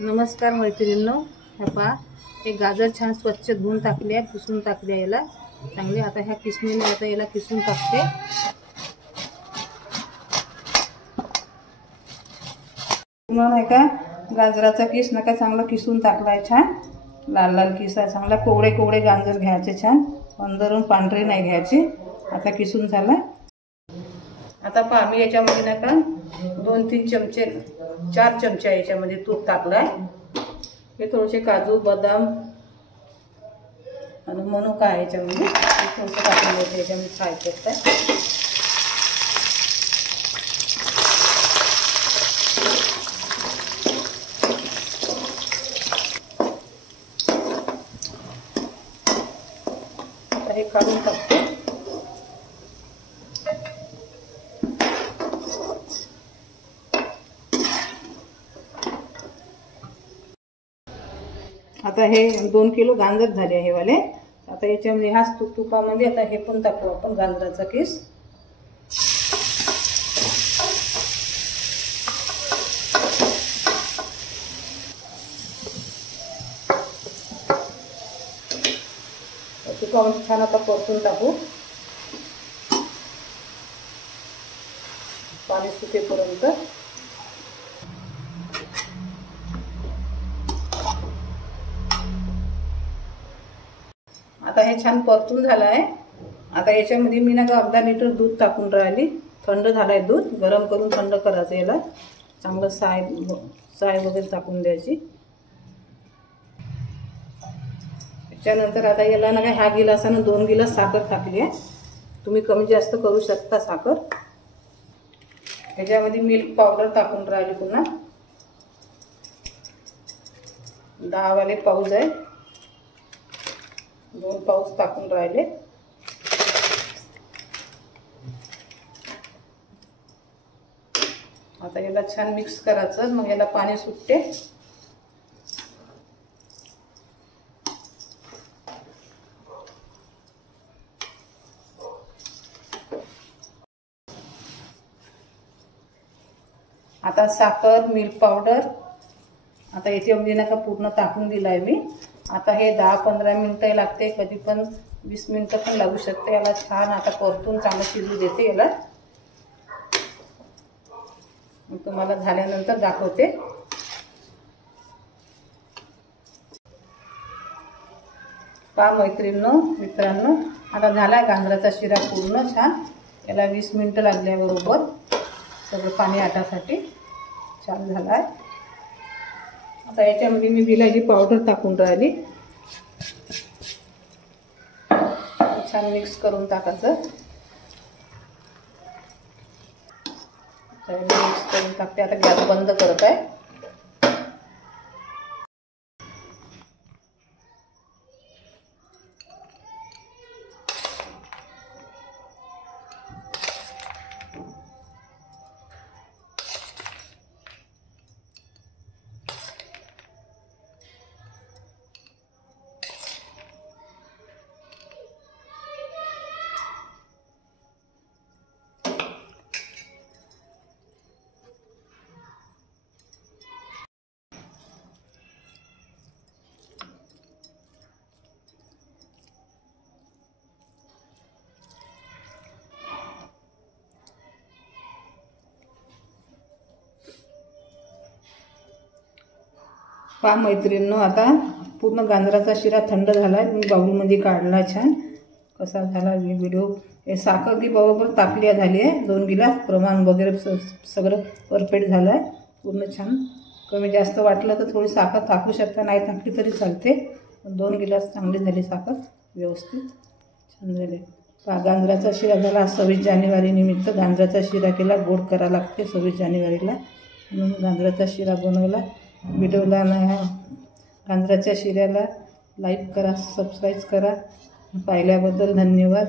नमस्कार मैत्रिणींनो, हे पहा हे गाजर छान स्वच्छ धुवून टाकले आहे, किसून टाकले आहे याला चांगले। आता ह्या किसणीने आता याला किसून टाकते। नाही का गाजराचा किस नका चांगला किसून टाकलाय, छान लाल लाल किसा चांगला। कोवळे कोवळे गाजर घ्यायचे छान, अंदरून पांढरे नाही घ्यायचे। आता किसून झाला। आता पहा मी याच्यामध्ये नका 2-3 चमचे 4 चमचे याच्यामध्ये तूप टाकलाय। हे थोडेसे काजू बदाम आणि मनुका आहे याच्यामध्ये, थोडंसं टाकून द्यायचं याच्यामध्ये फ्राय करताय। आता हे काढून टाकतो। आता हे 2 किलो गाजर झाले आहे वाले। आता याच्यामध्ये ह्याच तुपामध्ये आता हे पण टाकू आपण गाजराचा किस। तुपामध्ये छान आता परतून टाकू, पाणी सुटेपर्यंत। आता हे छान परतून झालं आहे। आता याच्यामध्ये मी ना अर्धा लिटर दूध टाकून राहिली। थंड झालंय दूध, गरम करून थंड करायचं याला चांगलं। साय वगैरे टाकून द्यायची। त्याच्यानंतर आता याला ना ह्या गिलासानं 2 गिलास साखर टाकली आहे। तुम्ही कमी जास्त करू शकता साखर। त्याच्यामध्ये मिल्क पावडर टाकून राहिली पुन्हा 10 वाले पाऊस आहे, 2 पाऊस टाकून राहिले। आता याला छान मिक्स करायचं, मग याला पाणी सुटते। आता साखर मिल्क पावडर आता याच्यामध्ये नका पूर्ण टाकून दिलाय मी। आता हे 10-15 मिनिटं लागते, कधी पण 20 मिनिटं पण लागू शकते। याला छान आता परतून चांगलं शिजू देते याला। मी तुम्हाला झाल्यानंतर दाखवते। पहा मैत्रिणींनो मित्रांनो, आता झाला गाजराचा शिरा पूर्ण छान। याला 20 मिनिटं लागल्याबरोबर सगळं पाणी आटासाठी छान झाला आहे। आता याच्यामध्ये मी विलायची पावडर टाकून राहिली, छान मिक्स करून टाकायचं। मिक्स करून टाकते। आता गॅस बंद करत आहे। पहा मैत्रिणींनो, आता पूर्ण गाजराचा शिरा थंड झालाय। मी बाउलमध्ये काढला छान। कसा झाला व्हिडिओ। हे साखर की बरोबर टाकली झाली आहे, 2 गिलास प्रमाण वगैरे सगळं परफेक्ट झालं आहे पूर्ण छान। कमी जास्त वाटलं तर थोडी साखर टाकू शकता, नाही टाकली तरी चालते। 2 गिलास चांगली झाली साखर, व्यवस्थित छान झाले। पहा गाजराचा शिरा झाला। 26 जानेवारी निमित्त गाजराचा शिरा केला। गोड करा लागते 26 जानेवारीला, म्हणून गाजराचा शिरा बनवला। व्हिडिओला गाजराच्या शिऱ्याला लाईक करा, सबस्क्राईब करा। पाहिल्याबद्दल धन्यवाद।